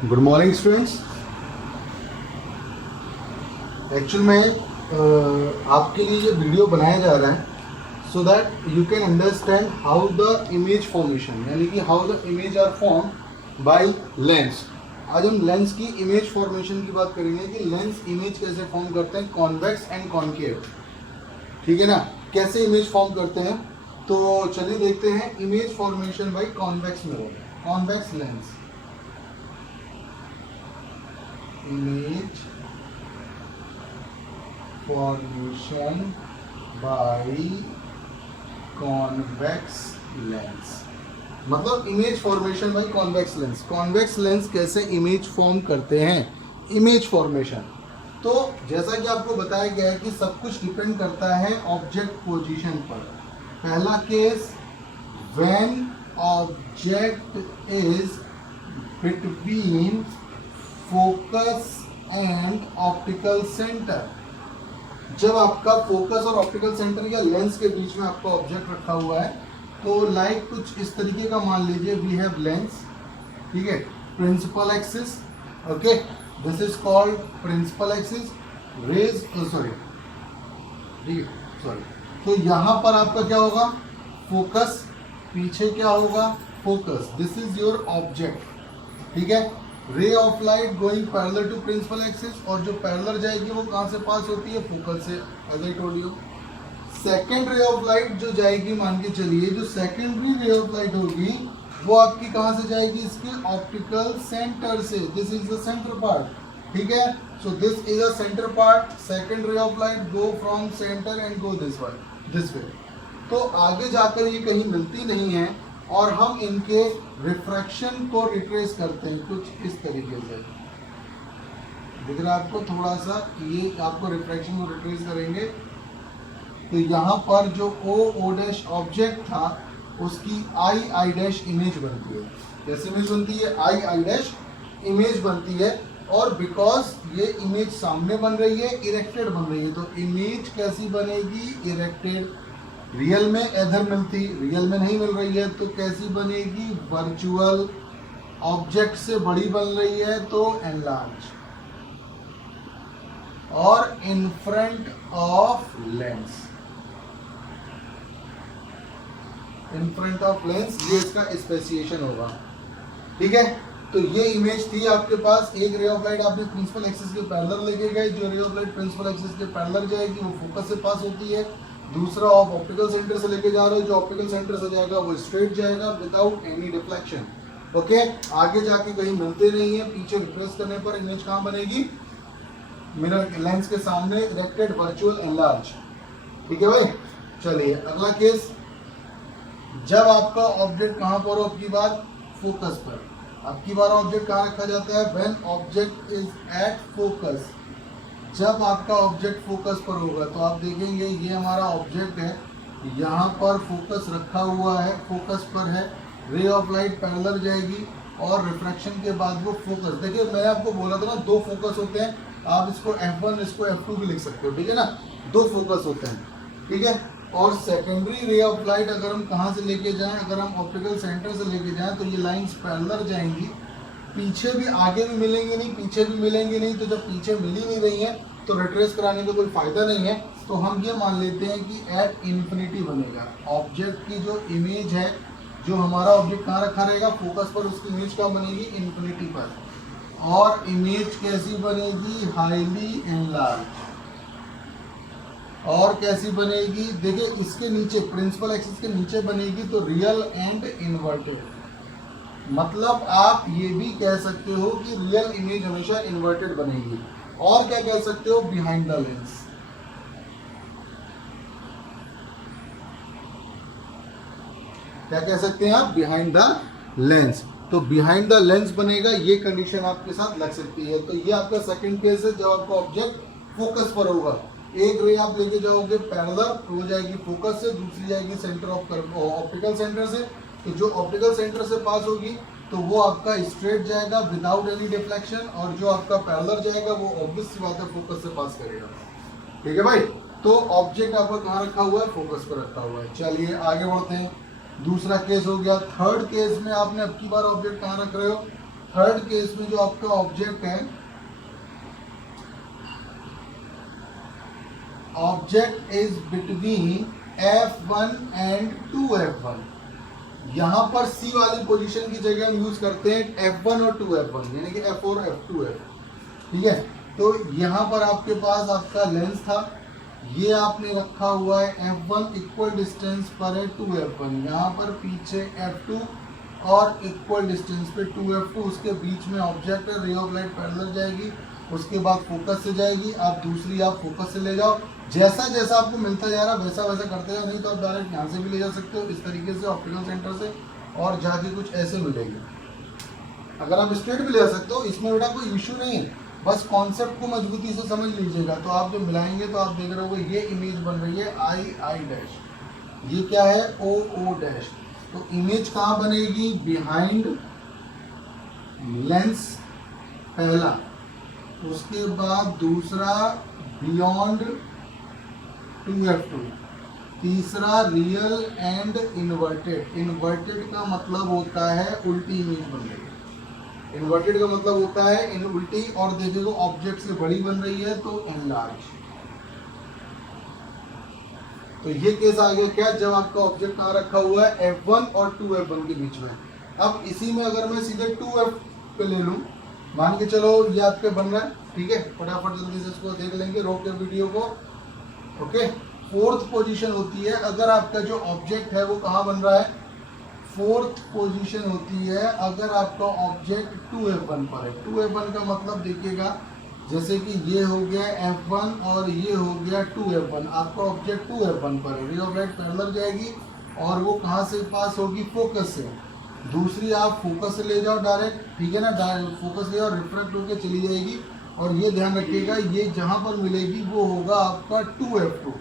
Good morning students. Actual में आपके लिए ये वीडियो बनाया जा रहा है so that you can understand how the image formation, यानी कि how the image are form by lens. आज हम लेंस की इमेज फॉर्मेशन की बात करेंगे कि लेंस इमेज कैसे फॉर्म करते हैं, कॉन्वेक्स एंड कॉन्केव। ठीक है ना, कैसे इमेज फॉर्म करते हैं। तो चलिए देखते हैं image formation by convex mirror, convex lens. Image formation by convex lens, मतलब image formation by convex lens. Convex lens कैसे इमेज फॉर्म करते हैं, इमेज फॉर्मेशन। तो जैसा कि आपको बताया गया है कि सब कुछ डिपेंड करता है ऑब्जेक्ट पोजीशन पर। पहला case, when object is between focus and optical centre. जब आपका फोकस और ऑप्टिकल सेंटर या लेंस के बीच में आपका ऑब्जेक्ट रखा हुआ है, तो लाइक कुछ इस तरीके का मान लीजिए, वी हैव लेंस, ठीक है, principal axis, okay, this is called principal axis, rays sorry, ठीक है, सॉरी। तो यहाँ पर आपका क्या होगा, फोकस, पीछे क्या होगा, focus, this is your object, ठीक है। Ray of light going parallel to principal axis, और जो पैरेलल जाएगी वो कहाँ से पास होती है, फोकस से, as I told you. Second ray of light जो जाएगी, मान के चलिए जो सेकेंडरी रे ऑफ लाइट होगी वो आपकी कहाँ से जाएगी, इसके ऑप्टिकल सेंटर से, this is the centre part, ठीक है। So this is a centre part, second ray of light go from centre and go this way. तो आगे जाकर ये कहीं मिलती नहीं है और हम इनके रिफ्रैक्शन को रिट्रेस करते हैं कुछ इस तरीके से। दिख रहा है आपको थोड़ा सा, ये आपको रिफ्रैक्शन को रिट्रेस करेंगे तो यहाँ पर जो ओ डैश ऑब्जेक्ट था उसकी आई डैश इमेज बनती है। कैसे इमेज बनती है, आई डैश इमेज बनती है। और बिकॉज ये इमेज सामने बन रही है, इरेक्टेड बन रही है, तो इमेज कैसी बनेगी, इरेक्टेड। रियल में इधर मिलती, रियल में नहीं मिल रही है तो कैसी बनेगी, वर्चुअल। ऑब्जेक्ट से बड़ी बन रही है तो एनलार्ज। और in front of lens, in front of lens, ये इसका स्पेसिएशन होगा, ठीक है। तो ये इमेज थी आपके पास, एक रे ऑफ लाइट आपने प्रिंसिपल एक्सिस के पैरेलल लेके गए, जो ray of light principal axis के पैरेलल जाएगी वो फोकस से पास होती है। दूसरा आप ऑप्टिकल सेंटर से लेके जा रहे हो, जो ऑप्टिकल सेंटर से जाएगा वो स्ट्रेट जाएगा विदाउट एनी डिफ्लेक्शन, ओके। आगे जाके कहीं मिलते नहीं है, पीछे रिप्रेस करने पर इमेज कहाँ बनेगी, मिरर लेंस के सामने, इरेक्टेड, वर्चुअल, एनलार्ज, ठीक है भाई। चलिए अगला केस, जब आपका ऑब्जेक्ट कहाँ पर हो, अब की बार फोकस पर। अब की बार ऑब्जेक्ट कहाँ रखा जाता है, when object is at focus. जब आपका ऑब्जेक्ट फोकस पर होगा तो आप देखेंगे ये हमारा ऑब्जेक्ट है, यहाँ पर फोकस रखा हुआ है, फोकस पर है, रे ऑफ लाइट पैरेलल जाएगी और रिफ्रैक्शन के बाद वो फोकस, देखिए मैंने आपको बोला था ना दो फोकस होते हैं, आप इसको F1 इसको F2 भी लिख सकते हो, ठीक है ना, दो फोकस होते हैं, ठीक है। और सेकेंडरी रे ऑफ लाइट अगर हम कहाँ से लेके जाएं, अगर हम ऑप्टिकल सेंटर से लेके जाएं तो ये लाइंस पैरेलल जाएंगी, पीछे भी, आगे भी मिलेंगे नहीं, पीछे भी मिलेंगे नहीं। तो जब पीछे मिल ही नहीं रही है तो रिट्रेस कराने का कोई फायदा नहीं है, तो हम ये मान लेते हैं कि एट इन्फिनिटी बनेगा। ऑब्जेक्ट की जो इमेज है, जो हमारा ऑब्जेक्ट कहाँ रखा रहेगा, फोकस पर, उसकी इमेज कहाँ बनेगी, इन्फिनिटी पर। और इमेज कैसी बनेगी, हाईली एनलार्ज। और कैसी बनेगी, देखिए इसके नीचे, प्रिंसिपल एक्सिस के नीचे बनेगी तो रियल एंड इन्वर्टेड। मतलब आप ये भी कह सकते हो कि रियल इमेज हमेशा इन्वर्टेड बनेगी। और क्या कह सकते हो, बिहाइंड द लेंस। क्या कह सकते हैं आप, बिहाइंड द लेंस। तो बिहाइंड द लेंस बनेगा, ये कंडीशन आपके साथ लग सकती है। तो ये आपका सेकंड केस है, जब आपका ऑब्जेक्ट फोकस पर होगा। एक रे आप लेके जाओगे पैरेलल, हो जाएगी फोकस से, दूसरी जाएगी सेंटर ऑफ ऑप्टिकल सेंटर से। तो जो ऑप्टिकल सेंटर से पास होगी तो वो आपका स्ट्रेट जाएगा विदाउट एनी डिफ्लेक्शन, और जो आपका पैरेलल जाएगा वो ऑब्वियस सी बात है फोकस से पास करेगा, ठीक है भाई। तो ऑब्जेक्ट आपका कहाँ रखा हुआ है, फोकस पर रखा हुआ है। चलिए आगे बढ़ते हैं, दूसरा केस हो गया। थर्ड केस में आपने अब की बार ऑब्जेक्ट कहाँ रख रहे हो, थर्ड केस में जो आपका ऑब्जेक्ट है, object is between F1 and 2F1, यहाँ पर C वाली पोजीशन की जगह हम यूज करते हैं F1 और 2F1, यानी कि F और F2 है, ठीक है। तो यहाँ पर आपके पास आपका लेंस था, ये आपने रखा हुआ है F1 इक्वल डिस्टेंस पर है 2F1, यहाँ पर पीछे F2 और इक्वल डिस्टेंस पे 2F2, उसके बीच में ऑब्जेक्ट है, रे ऑफ लाइट पैरेलल जाएगी, उसके बाद फोकस से जाएगी, आप दूसरी आप फोकस से ले जाओ, जैसा जैसा आपको मिलता जा रहा है वैसा वैसा करते जाओ, नहीं तो आप डायरेक्ट यहाँ से भी ले जा सकते हो इस तरीके से ऑप्टिकल सेंटर से, और जाके कुछ ऐसे मिलेगी। अगर आप स्ट्रेट भी ले जा सकते हो, इसमें बेटा कोई इशू नहीं है, बस कॉन्सेप्ट को मजबूती से समझ लीजिएगा। तो आप जब मिलाएंगे तो आप देख रहे होगे ये इमेज बन रही है आई डैश, ये क्या है ओ डैश। तो इमेज कहाँ बनेगी, बिहाइंड लेंस पहला, उसके बाद दूसरा बियॉन्ड 2F2, तीसरा रियल एंड इन्वर्टेड। इन्वर्टेड का मतलब होता है उल्टी इमेज बन रही है, इन्वर्टेड का मतलब होता है इन उल्टी, और देखिएगा ऑब्जेक्ट से बड़ी बन रही है तो एनलार्ज। तो ये केस आ गया क्या, जब आपका ऑब्जेक्ट कहाँ रखा हुआ है F1 और 2F1 के बीच में। अब इसी में अगर मैं सीधे 2F पे ले लूँ, मान के चलो ये आपके बन रहा है, ठीक है, फटाफट जल्दी से इसको देख लेंगे, रोक के वीडियो को। ओके, फोर्थ पोजीशन होती है अगर आपका जो ऑब्जेक्ट है वो कहाँ बन रहा है, फोर्थ पोजीशन होती है अगर आपका ऑब्जेक्ट 2F1 पर है। 2F1 का मतलब देखिएगा, जैसे कि ये हो गया F1 और ये हो गया 2F1, आपका ऑब्जेक्ट 2F1 पर है, रे ऑफ लाइट पैरेलल जाएगी और वो कहाँ से पास होगी, फोकस से। दूसरी आप फोकस से ले जाओ डायरेक्ट, ठीक है ना, फोकस ले जाओ, रिफ्रैक्ट होकर चली जाएगी, और ये ध्यान रखिएगा ये जहाँ पर मिलेगी वो होगा आपका 2F2,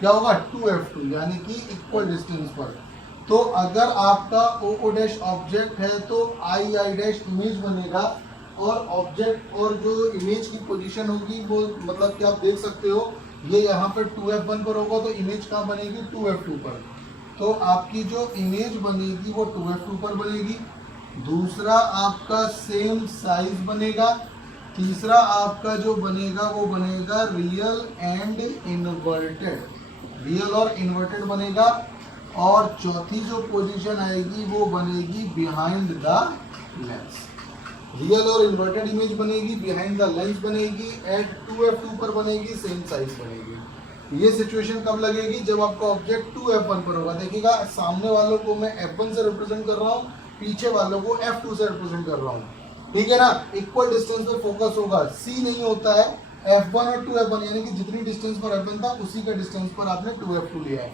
क्या होगा 2F2, यानी कि इक्वल डिस्टेंस पर। तो अगर आपका ओ डैश ऑब्जेक्ट है तो आई डैश इमेज बनेगा, और ऑब्जेक्ट और जो इमेज की पोजीशन होगी वो मतलब कि आप देख सकते हो ये यहाँ पे 2F1 पर होगा तो इमेज कहाँ बनेगी 2F2 पर। तो आपकी जो इमेज बनेगी वो 2F2 पर बनेगी, दूसरा आपका सेम साइज बनेगा, तीसरा आपका जो बनेगा वो बनेगा रियल एंड इन्वर्टेड, रियल और इन्वर्टेड बनेगा, और चौथी जो पोजीशन आएगी वो बनेगी बिहाइंड द लेंस। रियल और इन्वर्टेड इमेज बनेगी, बिहाइंड द लेंस बनेगी, एट 2F2 पर बनेगी, सेम साइज बनेगी। ये सिचुएशन कब लगेगी, जब आपका ऑब्जेक्ट 2F1 पर होगा। देखिएगा सामने वालों को मैं F1 से रिप्रेजेंट कर रहा हूँ, पीछे वालों को F2 से रिप्रेजेंट कर रहा हूँ, ठीक है ना। इक्वल डिस्टेंस पे फोकस होगा, C नहीं होता है, F1 और 2F1 यानी कि जितनी डिस्टेंस पर F1 था उसी का डिस्टेंस पर आपने 2F2 लिया है।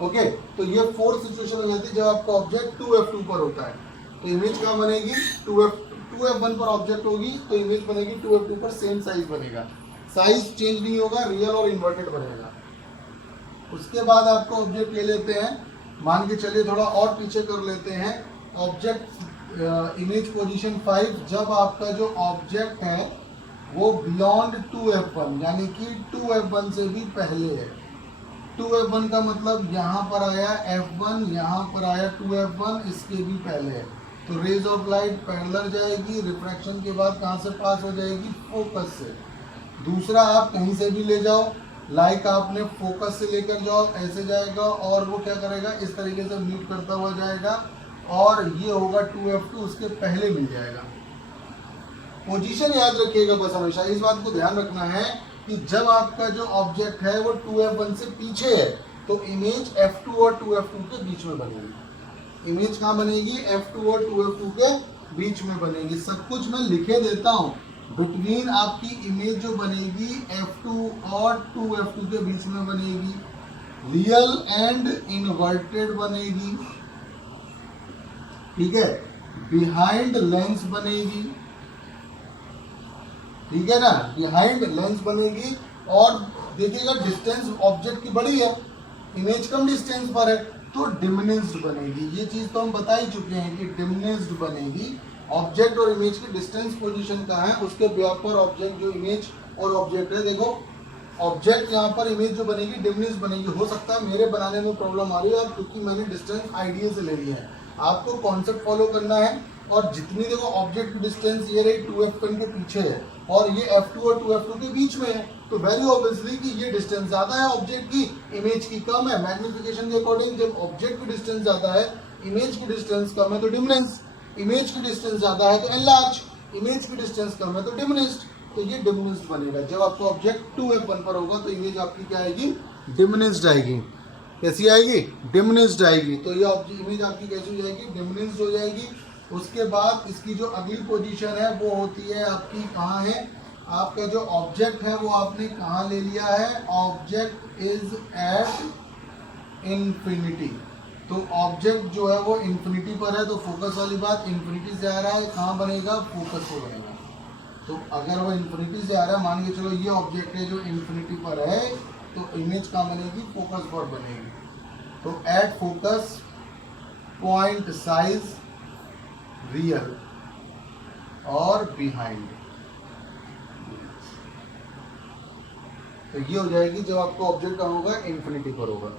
ओके, तो ये फोर्थ सिचुएशन हो जाती है जब आपका ऑब्जेक्ट 2F2 पर होता है। तो इमेज कहाँ बनेगी, 2F1 पर ऑब्जेक्ट होगी तो इमेज बनेगी 2F2 पर, सेम साइज बनेगा, साइज चेंज नहीं होगा, रियल और इन्वर्टेड बनेगा। उसके बाद आपका ऑब्जेक्ट ले लेते हैं, मान के चलिए थोड़ा और पीछे कर लेते हैं, ऑब्जेक्ट इमेज पोजीशन 5, जब आपका जो ऑब्जेक्ट है वो बियॉन्ड 2F1 यानी कि 2F1 से भी पहले है। 2F1 का मतलब यहाँ पर आया F1, यहाँ पर आया 2F1, इसके भी पहले है। तो रेज ऑफ लाइट पैरेलल जाएगी, रिफ्रैक्शन के बाद कहाँ से पास हो जाएगी, फोकस से। दूसरा आप कहीं से भी ले जाओ, लाइक आपने फोकस से लेकर जाओ, ऐसे जाएगा और वो क्या करेगा, इस तरीके से मीट करता हुआ जाएगा, और ये होगा 2F2, उसके पहले मिल जाएगा। पोजीशन याद रखिएगा बस हमेशा, इस बात को ध्यान रखना है कि जब आपका जो ऑब्जेक्ट है वो 2F1 से पीछे है तो इमेज F2 और 2F2 के बीच में बनेगी। इमेज कहाँ बनेगी, F2 और 2F2 के बीच में बनेगी। सब कुछ मैं लिखे देता हूँ, बिटवीन आपकी इमेज जो बनेगी F2 और 2F2 के बीच में बनेगी, रियल एंड इन्वर्टेड बनेगी, ठीक है, बिहाइंड लेंस बनेगी, ठीक है ना, बिहाइंड लेंस बनेगी। और देखिएगा डिस्टेंस ऑब्जेक्ट की बड़ी है, इमेज कम डिस्टेंस पर है तो डिमिनिश्ड बनेगी। ये चीज तो हम बता ही चुके हैं कि डिमिनिश्ड बनेगी। ऑब्जेक्ट और इमेज की डिस्टेंस पोजीशन कहाँ है, उसके बेस पर ऑब्जेक्ट जो इमेज और ऑब्जेक्ट है, देखो ऑब्जेक्ट यहाँ पर इमेज जो बनेगी डिमिनिश्ड बनेगी। हो सकता है मेरे बनाने में प्रॉब्लम आ रही है क्योंकि मैंने डिस्टेंस आईडीए से ले लिया है। आपको कॉन्सेप्ट फॉलो करना है और जितनी देखो ऑब्जेक्ट की डिस्टेंस ये रही 2f1 के पीछे है और ये f2 और 2f2 के बीच में है, तो वेरी ऑब्वियसली कि ये डिस्टेंस ज़्यादा है ऑब्जेक्ट की, इमेज की कम है। मैग्नीफिकेशन के अकॉर्डिंग जब ऑब्जेक्ट की डिस्टेंस ज़्यादा है, इमेज की डिस्टेंस कम है तो डिमिनिश, इमेज की डिस्टेंस ज़्यादा है तो एनलार्ज, इमेज की डिस्टेंस कम है तो डिमिनिश्ड, तो ये डिमिनिश्ड बनेगा। जब आपका ऑब्जेक्ट 2f1 पर होगा तो इमेज आपकी क्या आएगी, डिमिनिश्ड आएगी। कैसी आएगी, डिमिनिश्ड आएगी। तो ये इमेज आपकी कैसी हो जाएगी, डिमिनिश्ड हो जाएगी। उसके बाद इसकी जो अगली पोजीशन है वो होती है आपकी कहाँ है, आपका जो ऑब्जेक्ट है वो आपने कहाँ ले लिया है, ऑब्जेक्ट इज एट इन्फिनिटी। तो ऑब्जेक्ट जो है वो इन्फिनिटी पर है, तो फोकस वाली बात इन्फिनिटी से आ रहा है, कहाँ बनेगा, फोकस पे बनेगा। तो अगर वो इन्फिनिटी से आ रहा है, मान के चलो ये ऑब्जेक्ट है जो इन्फिनिटी पर है, तो इमेज कहाँ बनेगी, फोकस पर बनेगी। तो at focus point size real और बिहाइंड, तो ये हो जाएगी जब आपका ऑब्जेक्ट कहाँ होगा, इन्फिनिटी पर होगा।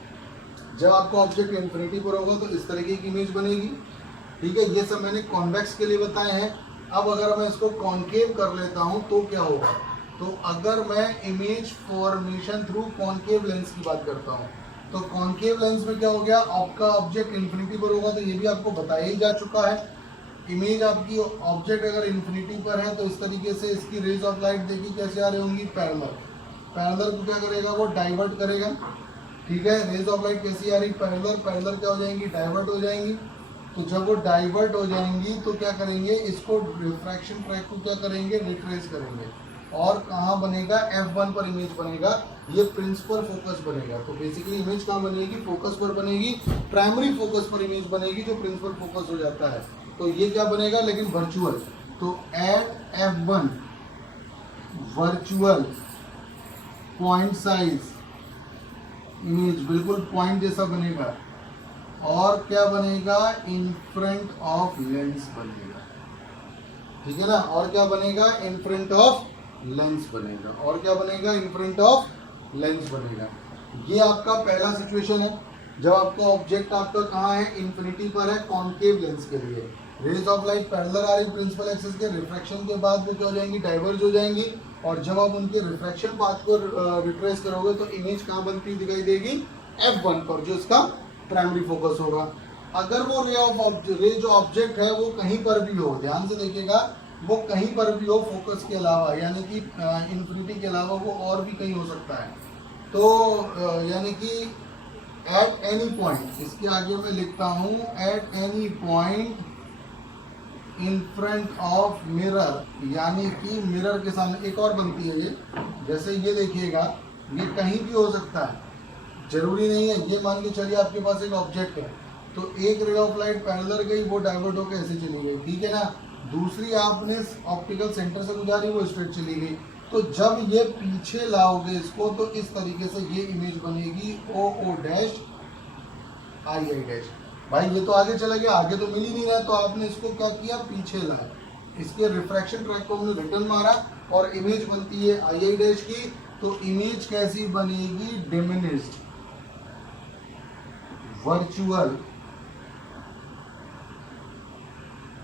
जब आपका ऑब्जेक्ट इन्फिनिटी पर होगा तो इस तरीके की इमेज बनेगी। ठीक है, ये सब मैंने कॉन्वेक्स के लिए बताए हैं। अब अगर मैं इसको कॉन्केव कर लेता हूं तो क्या होगा, तो अगर मैं image formation through concave lens की बात करता हूं, तो कॉन्केव लेंस में क्या हो गया, आपका ऑब्जेक्ट इन्फिनिटी पर होगा, तो ये भी आपको बताया ही जा चुका है। इमेज आपकी ऑब्जेक्ट अगर इन्फिनिटी पर है तो इस तरीके से इसकी रेज ऑफ लाइट देखिए कैसे आ रही होंगी, पैरेलल। पैरेलल को क्या करेगा, वो डाइवर्ट करेगा। ठीक है, रेज ऑफ लाइट कैसी आ रही, पैरेलल, पैरेलल क्या हो जाएंगी, डाइवर्ट हो जाएंगी। तो जब वो डाइवर्ट हो जाएंगी तो क्या करेंगे, इसको रिफ्रैक्शन ट्रैक को क्या करेंगे, रिट्रेस करेंगे, और कहाँ बनेगा, f1 पर इमेज बनेगा, ये प्रिंसिपल फोकस बनेगा। तो बेसिकली इमेज कहाँ बनेगी, फोकस पर बनेगी, प्राइमरी फोकस पर इमेज बनेगी जो प्रिंसिपल फोकस हो जाता है। तो ये क्या बनेगा, लेकिन वर्चुअल। तो at f1 virtual point size image बिल्कुल पॉइंट जैसा बनेगा, और क्या बनेगा, इन फ्रंट ऑफ लेंस बनेगा। ठीक है ना, और क्या बनेगा, इन फ्रंट ऑफ लेंस बनेगा, और क्या बनेगा, इन फ्रंट ऑफ लेंस बनेगा। ये आपका पहला सिचुएशन है जब आपका ऑब्जेक्ट आपका कहाँ है, इन्फिनिटी पर है, कॉन्केव लेंस के लिए। रेज ऑफ लाइट पैरेलल आ रही प्रिंसिपल एक्सिस के, रिफ्रैक्शन के बाद वो क्या हो जाएंगी, डाइवर्ज हो जाएंगी, और जब आप उनके रिफ्रैक्शन पाथ को रिट्रेस करोगे तो इमेज कहाँ बनती दिखाई देगी, f1 पर, जो इसका प्राइमरी फोकस होगा। अगर वो रे जो ऑब्जेक्ट है वो कहीं पर भी हो, ध्यान से देखिएगा, वो कहीं पर भी हो फोकस के अलावा, यानी कि इन्फिनिटी के अलावा वो और भी कहीं हो सकता है। तो यानी कि एट एनी पॉइंट, इसके आगे मैं लिखता हूँ, at any point in front of mirror, यानी कि मिरर के सामने। एक और बनती है ये, जैसे ये देखिएगा, ये कहीं भी हो सकता है, जरूरी नहीं है। ये मान के चलिए आपके पास एक ऑब्जेक्ट है, तो एक रे ऑफ लाइट पैरेलल गई, वो डाइवर्ट होकर ऐसे चली गई, ठीक है ना, दूसरी आपने ऑप्टिकल सेंटर से गुजारी, वो स्ट्रेट चली गई। तो जब ये पीछे लाओगे इसको, तो इस तरीके से ये इमेज बनेगी, ओ O dash I I dash. भाई ये तो आगे चला गया, आगे तो मिल ही नहीं रहा, तो आपने इसको क्या किया, पीछे लाया, इसके रिफ्रैक्शन ट्रैक को हमने रिटर्न मारा, और इमेज बनती है आई आई डैश की। तो इमेज कैसी बनेगी, डिमिनिश्ड वर्चुअल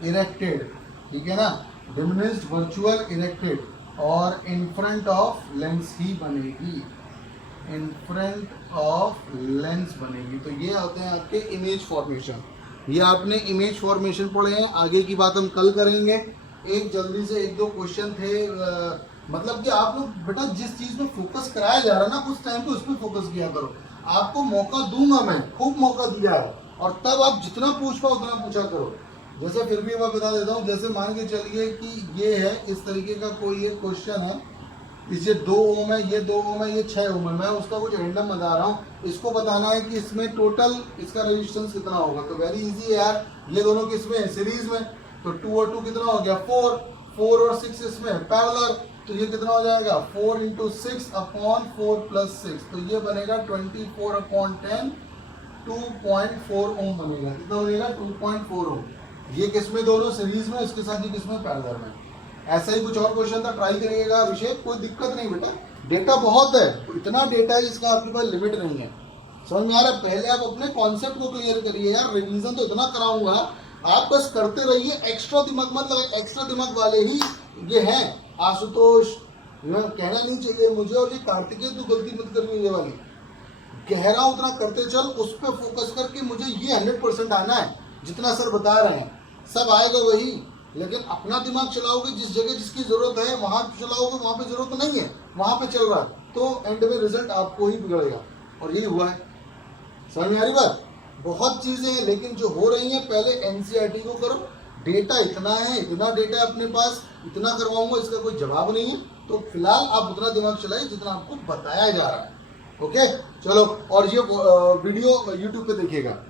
इरेक्टेड, ठीक है ना, डिमिनिश्ड वर्चुअल इरेक्टेड, और इन फ्रंट ऑफ लेंस ही बनेगी, इन फ्रंट ऑफ लेंस बनेगी। तो ये होते हैं आपके इमेज फॉर्मेशन। ये आपने इमेज फॉर्मेशन पढ़े हैं, आगे की बात हम कल करेंगे। एक जल्दी से एक दो क्वेश्चन थे, मतलब कि आप लोग बेटा जिस चीज़ में फोकस कराया जा रहा है ना, उस टाइम पे उस पर फोकस किया करो। आपको मौका दूंगा मैं, खूब मौका दिया है, और तब आप जितना पूछ पाओ उतना पूछा करो। जैसे फिर भी मैं बता देता हूँ, जैसे मान के चलिए कि ये है, इस तरीके का कोई एक क्वेश्चन है, इसे 2 ओम है, ये 2 ओम है, ये 6 ओम है, मैं उसका कुछ रैंडम बता रहा हूँ, इसको बताना है कि इसमें टोटल इसका रेजिस्टेंस कितना होगा। तो वेरी इजी है यार, ये दोनों किसमें है, सीरीज में, तो 2 और 2 कितना हो गया, 4, 4 और 6 इसमें पैरेलल, तो ये कितना हो जाएगा, 4 × 6 अपॉन 4 + 6, तो ये बनेगा 24/10, 2.4 ओम बनेगा। कितना बनेगा, 2.4 ओम। ये किसमें, दोनों सीरीज में, इसके साथ ही किसमें, पैरेलल में। ऐसा ही कुछ और क्वेश्चन था, ट्राई करिएगा अभिषेक, कोई दिक्कत नहीं बेटा, डेटा बहुत है, इतना डेटा है जिसका आपके पास लिमिट नहीं है। समझ में आ रहा है, पहले आप अपने कॉन्सेप्ट को क्लियर करिए यार, रिवीजन तो इतना कराऊंगा आप बस करते रहिए। एक्स्ट्रा दिमाग मतलब एक्स्ट्रा दिमाग वाले ही ये हैं। आशुतोष, ये कहना नहीं चाहिए मुझे, और ये कार्तिकेय तो गलती मत करनी ये वाली। गहरा उतना करते चल, उस पर फोकस करके मुझे ये 100% आना है जितना सर बता रहे हैं, सब आएगा वही। लेकिन अपना दिमाग चलाओगे, जिस जगह जिसकी जरूरत है वहां चलाओगे, वहां पे जरूरत नहीं है, वहां पे चल रहा है, तो एंड में रिजल्ट आपको ही बिगड़ेगा। और यही हुआ है। समझ में आ रही बात? बहुत चीजें हैं, लेकिन जो हो रही हैं, पहले एनसीईआरटी को करो। डेटा इतना है, इतना डेटा है अपने पास, इतना करवाऊंगा, इसका कोई जवाब नहीं है। तो फिलहाल आप उतना दिमाग चलाइए जितना आपको बताया जा रहा है। ओके, चलो। और ये वीडियो यूट्यूब पे देखिएगा।